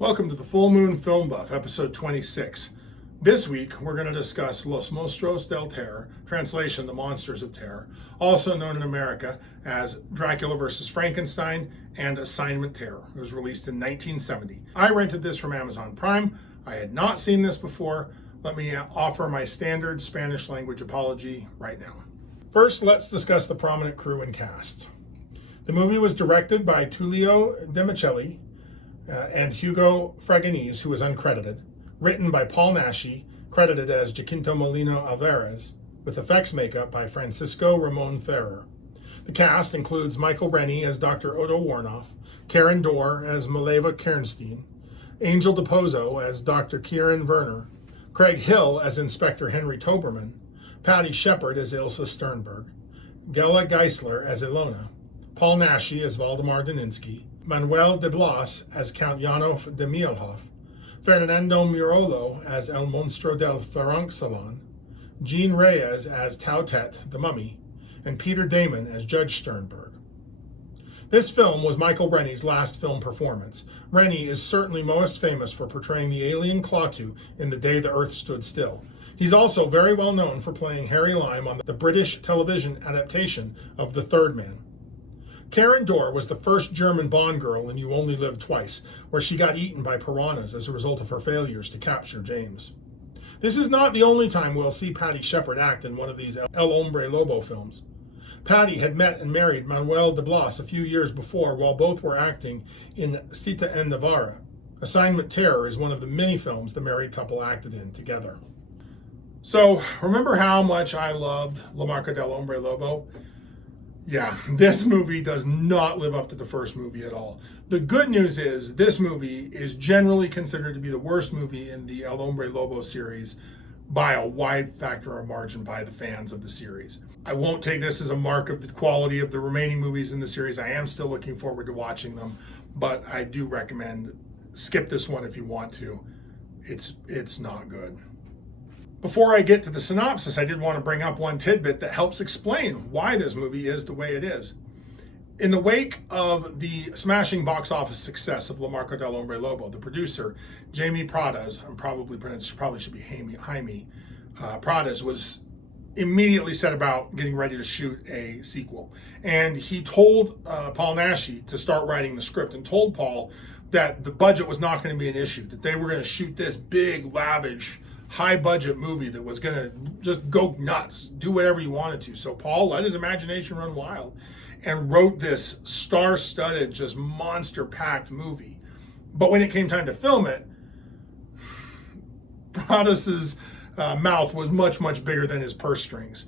Welcome to the Full Moon Film Buff, episode 26. This week, we're going to discuss Los Monstruos del Terror, translation, The Monsters of Terror, also known in America as Dracula vs. Frankenstein and Assignment Terror. It was released in 1970. I rented this from Amazon Prime. I had not seen this before. Let me offer my standard Spanish language apology right now. First, let's discuss the prominent crew and cast. The movie was directed by Tullio De Micheli and Hugo Fraganese, who is uncredited, written by Paul Naschy, credited as Jacinto Molino Alvarez, with effects makeup by Francisco Ramon Ferrer. The cast includes Michael Rennie as Dr. Odo Warnoff, Karen Dorr as Maleva Kernstein, Angel DiPozzo as Dr. Kieran Werner, Craig Hill as Inspector Henry Toberman, Patty Shepard as Ilsa Sternberg, Gela Geisler as Ilona, Paul Naschy as Valdemar Daninsky, Manuel de Blas as Count Janov de Mielhoff, Fernando Mirolo as El Monstro del Feronksalon, Jean Reyes as Tautet the Mummy, and Peter Damon as Judge Sternberg. This film was Michael Rennie's last film performance. Rennie is certainly most famous for portraying the alien Klaatu in The Day the Earth Stood Still. He's also very well known for playing Harry Lime on the British television adaptation of The Third Man. Karen Dorr was the first German Bond girl in You Only Live Twice, where she got eaten by piranhas as a result of her failures to capture James. This is not the only time we'll see Patty Shepard act in one of these El Hombre Lobo films. Patty had met and married Manuel de Blas a few years before while both were acting in Cita en Navarra. Assignment Terror is one of the many films the married couple acted in together. So, remember how much I loved La Marca del Hombre Lobo? Yeah, this movie does not live up to the first movie at all. The good news is this movie is generally considered to be the worst movie in the El Hombre Lobo series by a wide factor of margin by the fans of the series. I won't take this as a mark of the quality of the remaining movies in the series. I am still looking forward to watching them, but I do recommend skip this one if you want to. It's not good. Before I get to the synopsis, I did want to bring up one tidbit that helps explain why this movie is the way it is. In the wake of the smashing box office success of La Marca del Hombre Lobo, the producer, Jaime Pradas, probably should be Jaime Pradas, was immediately set about getting ready to shoot a sequel. And he told Paul Naschy to start writing the script and told Paul that the budget was not going to be an issue, that they were going to shoot this big, lavish, high-budget movie that was going to just go nuts, do whatever he wanted to. So Paul let his imagination run wild and wrote this star-studded, just monster-packed movie. But when it came time to film it, Pradas's mouth was much, much bigger than his purse strings.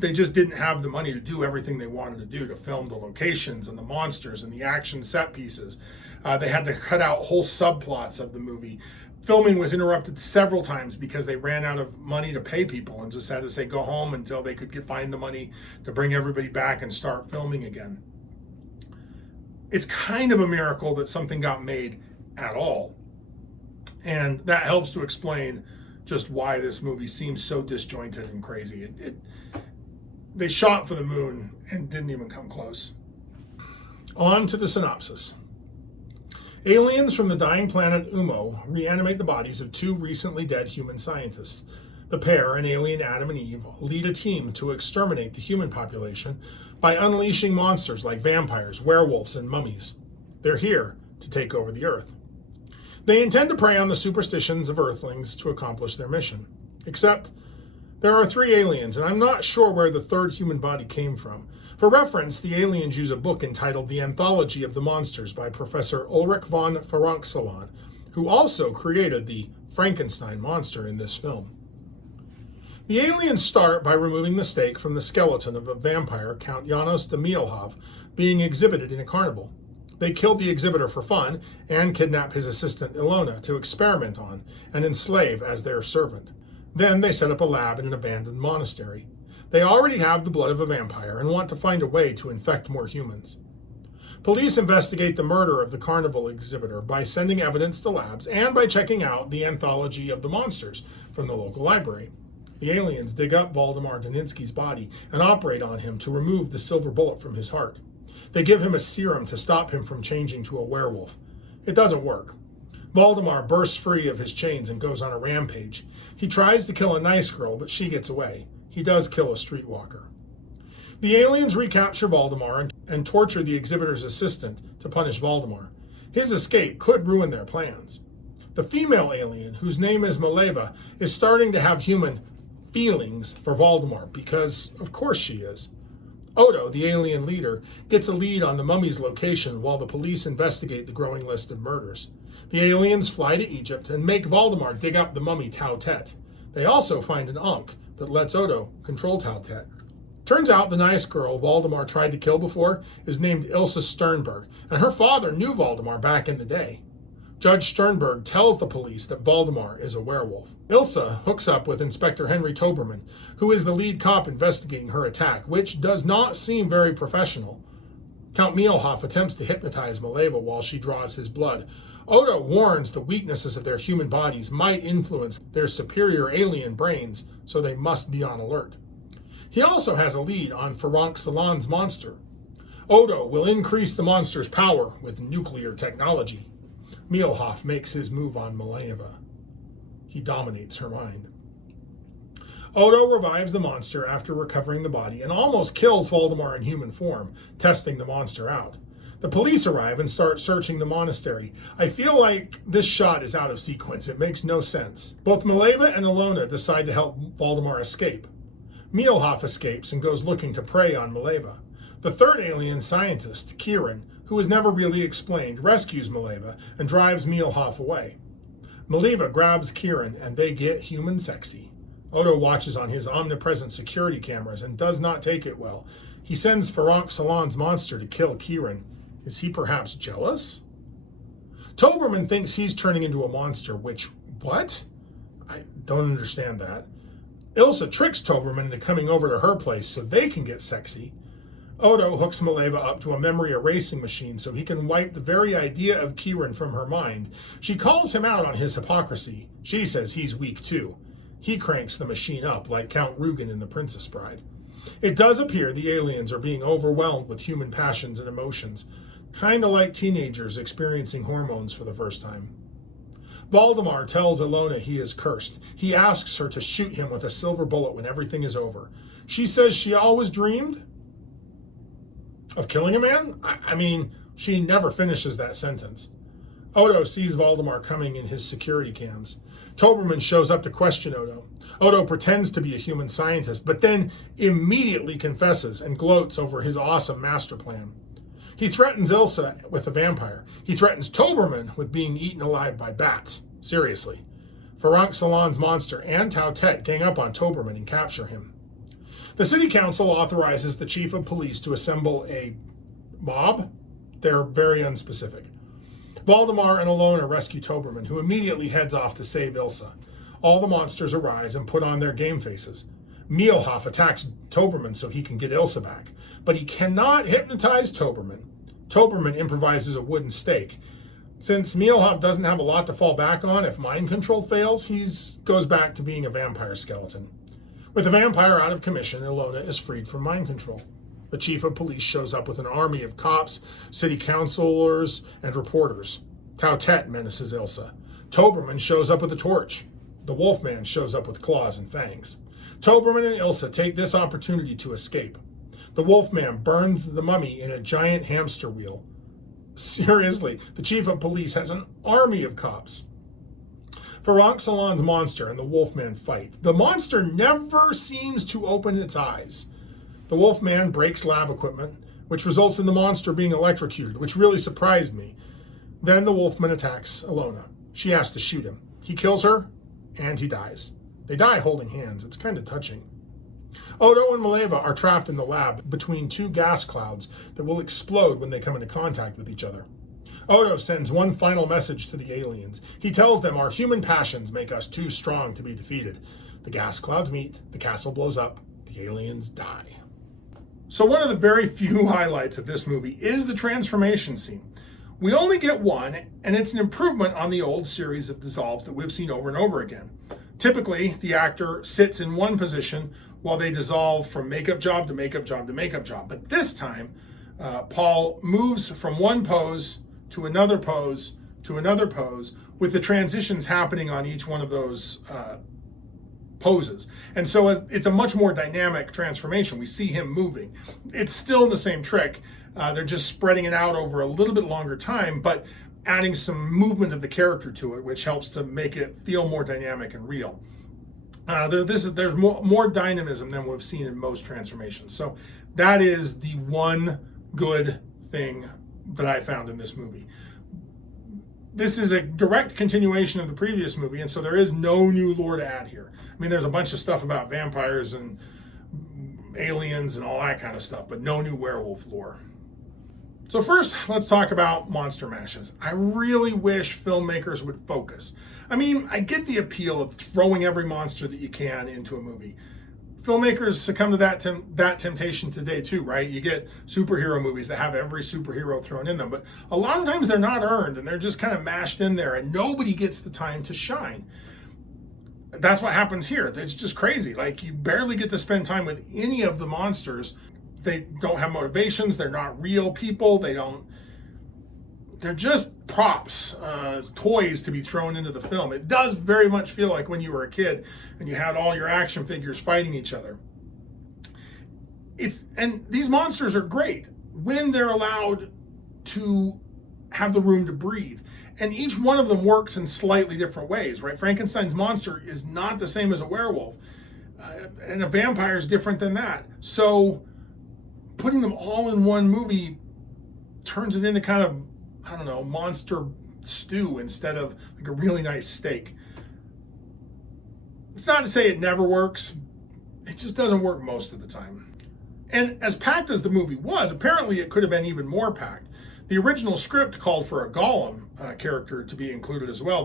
They just didn't have the money to do everything they wanted to do, to film the locations and the monsters and the action set pieces. They had to cut out whole subplots of the movie. Filming was interrupted several times because they ran out of money to pay people and just had to say go home until they could find the money to bring everybody back and start filming again. It's kind of a miracle that something got made at all. And that helps to explain just why this movie seems so disjointed and crazy. They shot for the moon and didn't even come close. On to the synopsis. Aliens from the dying planet Umo reanimate the bodies of two recently dead human scientists. The pair, an alien Adam and Eve, lead a team to exterminate the human population by unleashing monsters like vampires, werewolves, and mummies. They're here to take over the Earth. They intend to prey on the superstitions of Earthlings to accomplish their mission. Except, there are three aliens, and I'm not sure where the third human body came from. For reference, the aliens use a book entitled The Anthology of the Monsters by Professor Ulrich von Feronksalon, who also created the Frankenstein monster in this film. The aliens start by removing the stake from the skeleton of a vampire, Count Janos de Mielhoff, being exhibited in a carnival. They kill the exhibitor for fun and kidnap his assistant Ilona to experiment on and enslave as their servant. Then they set up a lab in an abandoned monastery. They already have the blood of a vampire and want to find a way to infect more humans. Police investigate the murder of the carnival exhibitor by sending evidence to labs and by checking out the Anthology of the Monsters from the local library. The aliens dig up Valdemar Daninsky's body and operate on him to remove the silver bullet from his heart. They give him a serum to stop him from changing to a werewolf. It doesn't work. Voldemar bursts free of his chains and goes on a rampage. He tries to kill a nice girl, but she gets away. He does kill a streetwalker. The aliens recapture Voldemar and torture the exhibitor's assistant to punish Voldemar. His escape could ruin their plans. The female alien, whose name is Mileva, is starting to have human feelings for Voldemar, because of course she is. Odo, the alien leader, gets a lead on the mummy's location while the police investigate the growing list of murders. The aliens fly to Egypt and make Voldemar dig up the mummy Tau-Tet. They also find an Ankh that lets Odo control Tau-Tet. Turns out the nice girl Voldemar tried to kill before is named Ilsa Sternberg, and her father knew Voldemar back in the day. Judge Sternberg tells the police that Voldemar is a werewolf. Ilsa hooks up with Inspector Henry Toberman, who is the lead cop investigating her attack, which does not seem very professional. Count Mielhoff attempts to hypnotize Mileva while she draws his blood. Odo warns the weaknesses of their human bodies might influence their superior alien brains, so they must be on alert. He also has a lead on Ferenc Salon's monster. Odo will increase the monster's power with nuclear technology. Mielhoff makes his move on Mileva. He dominates her mind. Odo revives the monster after recovering the body and almost kills Voldemar in human form, testing the monster out. The police arrive and start searching the monastery. I feel like this shot is out of sequence. It makes no sense. Both Mileva and Ilona decide to help Voldemar escape. Mielhoff escapes and goes looking to prey on Mileva. The third alien scientist, Kieran, who is never really explained, rescues Mileva and drives Mielhoff away. Mileva grabs Kieran and they get human sexy. Odo watches on his omnipresent security cameras and does not take it well. He sends Ferenc Salon's monster to kill Kieran. Is he perhaps jealous? Toberman thinks he's turning into a monster, which, what? I don't understand that. Ilsa tricks Toberman into coming over to her place so they can get sexy. Odo hooks Mileva up to a memory erasing machine so he can wipe the very idea of Kieran from her mind. She calls him out on his hypocrisy. She says he's weak too. He cranks the machine up like Count Rugen in The Princess Bride. It does appear the aliens are being overwhelmed with human passions and emotions, kind of like teenagers experiencing hormones for the first time. Voldemar tells Ilona he is cursed. He asks her to shoot him with a silver bullet when everything is over. She says she always dreamed of killing a man? I mean, she never finishes that sentence. Odo sees Voldemar coming in his security cams. Toberman shows up to question Odo. Odo pretends to be a human scientist, but then immediately confesses and gloats over his awesome master plan. He threatens Ilsa with a vampire. He threatens Toberman with being eaten alive by bats. Seriously. Ferenc Salon's monster and Tau-Tet gang up on Toberman and capture him. The city council authorizes the chief of police to assemble a mob. They're very unspecific. Voldemar and Ilona rescue Toberman, who immediately heads off to save Ilsa. All the monsters arise and put on their game faces. Mielhoff attacks Toberman so he can get Ilsa back, but he cannot hypnotize Toberman. Toberman improvises a wooden stake. Since Mielhoff doesn't have a lot to fall back on, if mind control fails, he goes back to being a vampire skeleton. With the vampire out of commission, Ilona is freed from mind control. The chief of police shows up with an army of cops, city councilors, and reporters. Tau-Tet menaces Ilsa. Toberman shows up with a torch. The Wolfman shows up with claws and fangs. Toberman and Ilsa take this opportunity to escape. The Wolfman burns the mummy in a giant hamster wheel. Seriously, the chief of police has an army of cops. Ferenc Salon's monster and the Wolfman fight. The monster never seems to open its eyes. The Wolfman breaks lab equipment, which results in the monster being electrocuted, which really surprised me. Then the Wolfman attacks Ilona. She has to shoot him. He kills her, and he dies. They die holding hands. It's kind of touching. Odo and Mileva are trapped in the lab between two gas clouds that will explode when they come into contact with each other. Odo sends one final message to the aliens. He tells them our human passions make us too strong to be defeated. The gas clouds meet, the castle blows up, the aliens die. So one of the very few highlights of this movie is the transformation scene. We only get one, and it's an improvement on the old series of dissolves that we've seen over and over again. Typically, the actor sits in one position while they dissolve from makeup job to makeup job to makeup job. But this time, Paul moves from one pose to another pose to another pose, with the transitions happening on each one of those poses. And so it's a much more dynamic transformation. We see him moving. It's still the same trick. They're just spreading it out over a little bit longer time, but adding some movement of the character to it, which helps to make it feel more dynamic and real. There's more dynamism than we've seen in most transformations. So that is the one good thing that I found in this movie. This is a direct continuation of the previous movie, and so there is no new lore to add here. I mean, there's a bunch of stuff about vampires and aliens and all that kind of stuff, but no new werewolf lore. So first, let's talk about monster mashes. I really wish filmmakers would focus. I mean, I get the appeal of throwing every monster that you can into a movie. Filmmakers succumb to that temptation today too, right? You get superhero movies that have every superhero thrown in them, but a lot of times they're not earned and they're just kind of mashed in there and nobody gets the time to shine. That's what happens here. It's just crazy. Like, you barely get to spend time with any of the monsters. They don't have motivations. They're not real people. They're just props, toys to be thrown into the film. It does very much feel like when you were a kid and you had all your action figures fighting each other. And these monsters are great when they're allowed to have the room to breathe. And each one of them works in slightly different ways, right? Frankenstein's monster is not the same as a werewolf. And a vampire is different than that. So putting them all in one movie turns it into kind of, I don't know, monster stew instead of like a really nice steak. It's not to say it never works. It just doesn't work most of the time. And as packed as the movie was, apparently it could have been even more packed. The original script called for a golem character to be included as well.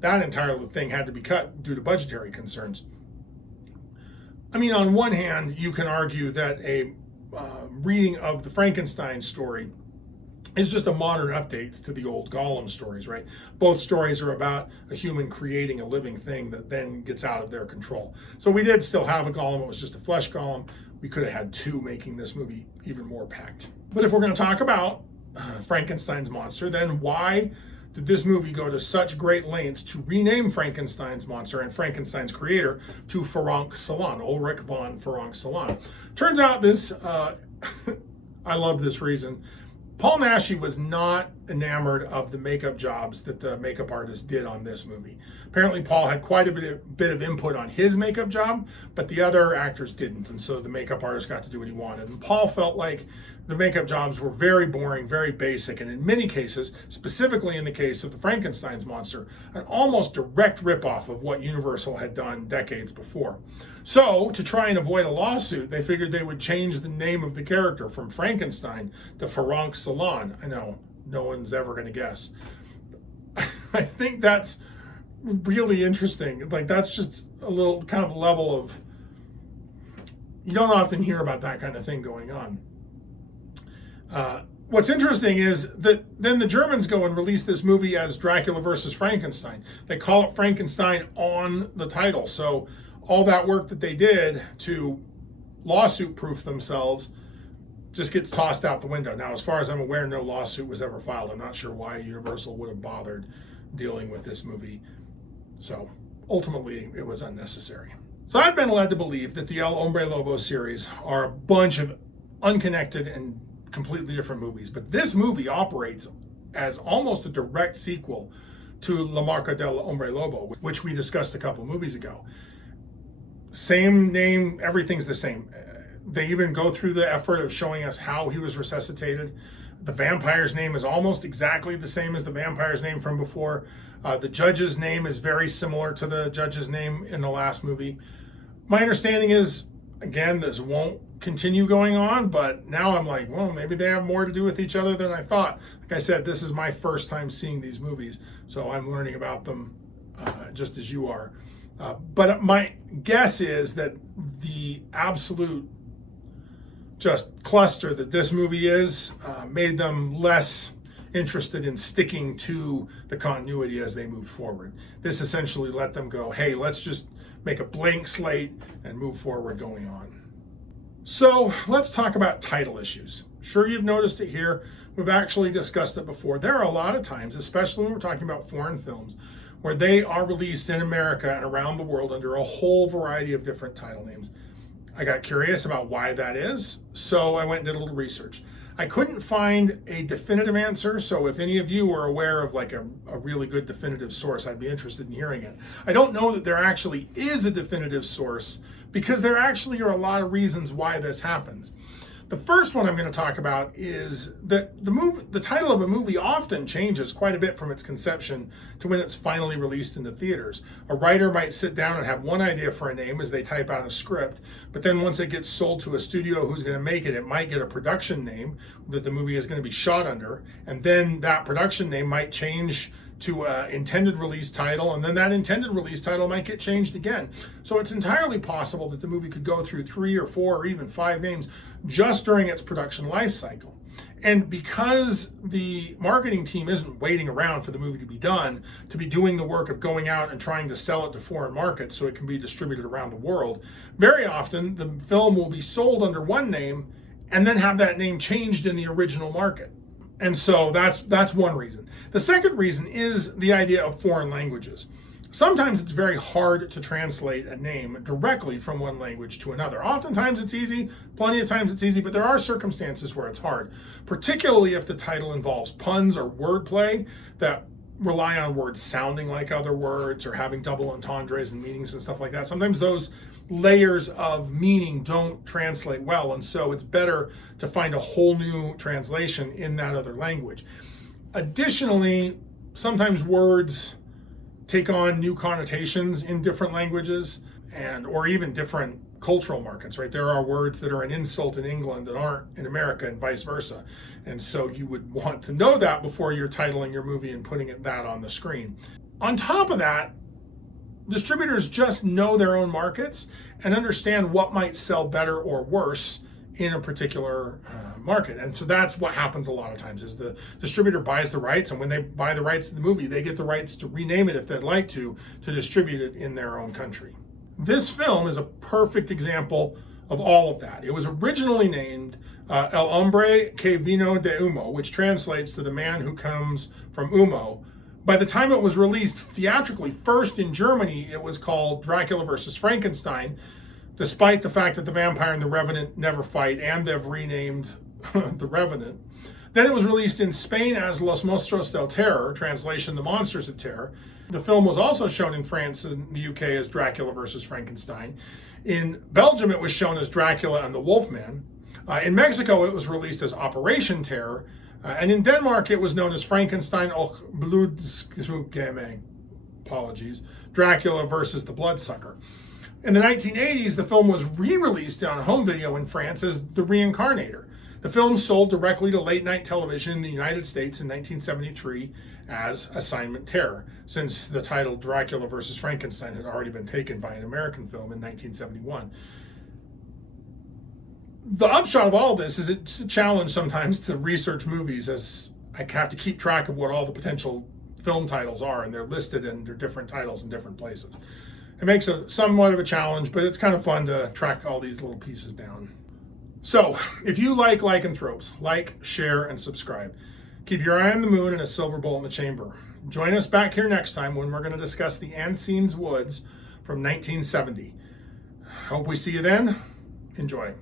That entire thing had to be cut due to budgetary concerns. I mean, on one hand, you can argue that a reading of the Frankenstein story is just a modern update to the old Golem stories, right? Both stories are about a human creating a living thing that then gets out of their control. So we did still have a golem. It was just a flesh golem. We could have had two, making this movie even more packed. But if we're going to talk about Frankenstein's monster, then why did this movie go to such great lengths to rename Frankenstein's monster and Frankenstein's creator to Ferenc Sala, Ulrich von Ferenc Sala? Turns out this, I love this reason. Paul Naschy was not enamored of the makeup jobs that the makeup artist did on this movie. Apparently Paul had quite a bit of input on his makeup job, but the other actors didn't, and so the makeup artist got to do what he wanted. And Paul felt like the makeup jobs were very boring, very basic, and in many cases, specifically in the case of the Frankenstein's monster, an almost direct ripoff of what Universal had done decades before. So, to try and avoid a lawsuit, they figured they would change the name of the character from Frankenstein to Ferenc Sala. I know, no one's ever going to guess. I think that's really interesting. Like, that's just a little kind of level of, you don't often hear about that kind of thing going on. What's interesting is that then the Germans go and release this movie as Dracula versus Frankenstein. They call it Frankenstein on the title. So all that work that they did to lawsuit proof themselves just gets tossed out the window. Now, as far as I'm aware, no lawsuit was ever filed. I'm not sure why Universal would have bothered dealing with this movie. So ultimately, it was unnecessary. So I've been led to believe that the El Hombre Lobo series are a bunch of unconnected and completely different movies, but this movie operates as almost a direct sequel to La Marca del Hombre Lobo, which we discussed a couple movies ago. Same name, everything's the same. They even go through the effort of showing us how he was resuscitated. The vampire's name is almost exactly the same as the vampire's name from before. The judge's name is very similar to the judge's name in the last movie. My understanding is, again, this won't continue going on, but now I'm like, well, maybe they have more to do with each other than I thought. Like I said, this is my first time seeing these movies, so I'm learning about them just as you are. But my guess is that the absolute just cluster that this movie is made them less interested in sticking to the continuity as they moved forward. This essentially let them go, hey, let's just make a blank slate and move forward going on. So let's talk about title issues. Sure, you've noticed it here. We've actually discussed it before. There are a lot of times, especially when we're talking about foreign films, where they are released in America and around the world under a whole variety of different title names. I got curious about why that is, so I went and did a little research. I couldn't find a definitive answer, so if any of you are aware of like a really good definitive source, I'd be interested in hearing it. I don't know that there actually is a definitive source because there actually are a lot of reasons why this happens. The first one I'm going to talk about is that the title of a movie often changes quite a bit from its conception to when it's finally released in the theaters. A writer might sit down and have one idea for a name as they type out a script, but then once it gets sold to a studio who's going to make it, it might get a production name that the movie is going to be shot under, and then that production name might change to an intended release title, and then that intended release title might get changed again. So it's entirely possible that the movie could go through 3 or 4 or even 5 names just during its production life cycle. And because the marketing team isn't waiting around for the movie to be done, to be doing the work of going out and trying to sell it to foreign markets so it can be distributed around the world, very often the film will be sold under one name and then have that name changed in the original market. And so that's one reason. The second reason is the idea of foreign languages. Sometimes it's very hard to translate a name directly from one language to another. Oftentimes it's easy, plenty of times it's easy, but there are circumstances where it's hard, particularly if the title involves puns or wordplay that rely on words sounding like other words or having double entendres and meanings and stuff like that. Sometimes those layers of meaning don't translate well, and so it's better to find a whole new translation in that other language. Additionally, sometimes words take on new connotations in different languages or even different cultural markets, right? There are words that are an insult in England that aren't in America and vice versa. And so you would want to know that before you're titling your movie and putting that on the screen. On top of that, distributors just know their own markets and understand what might sell better or worse in a particular market. And so that's what happens a lot of times is the distributor buys the rights, and when they buy the rights to the movie, they get the rights to rename it if they'd like to distribute it in their own country. This film is a perfect example of all of that. It was originally named El Hombre que vino de Humo, which translates to the man who comes from Humo. By the time it was released theatrically, first in Germany, it was called Dracula versus Frankenstein, despite the fact that the vampire and the revenant never fight, and they've renamed the revenant. Then it was released in Spain as Los Monstrous del Terror, translation, the Monsters of Terror. The film was also shown in France and the UK as Dracula versus Frankenstein. In Belgium, it was shown as Dracula and the Wolfman. In Mexico, it was released as Operation Terror. And in Denmark, it was known as Frankenstein och Blodsugeme, Dracula versus the Bloodsucker. In the 1980s, the film was re-released on home video in France as The Reincarnator. The film sold directly to late-night television in the United States in 1973 as Assignment Terror, since the title Dracula versus Frankenstein had already been taken by an American film in 1971. The upshot of all this is it's a challenge sometimes to research movies, as I have to keep track of what all the potential film titles are, and they're listed under different titles in different places. It makes it somewhat of a challenge, but it's kind of fun to track all these little pieces down. So, if you like lycanthropes, like, share, and subscribe. Keep your eye on the moon and a silver bullet in the chamber. Join us back here next time when we're going to discuss the Anseens Woods from 1970. Hope we see you then. Enjoy.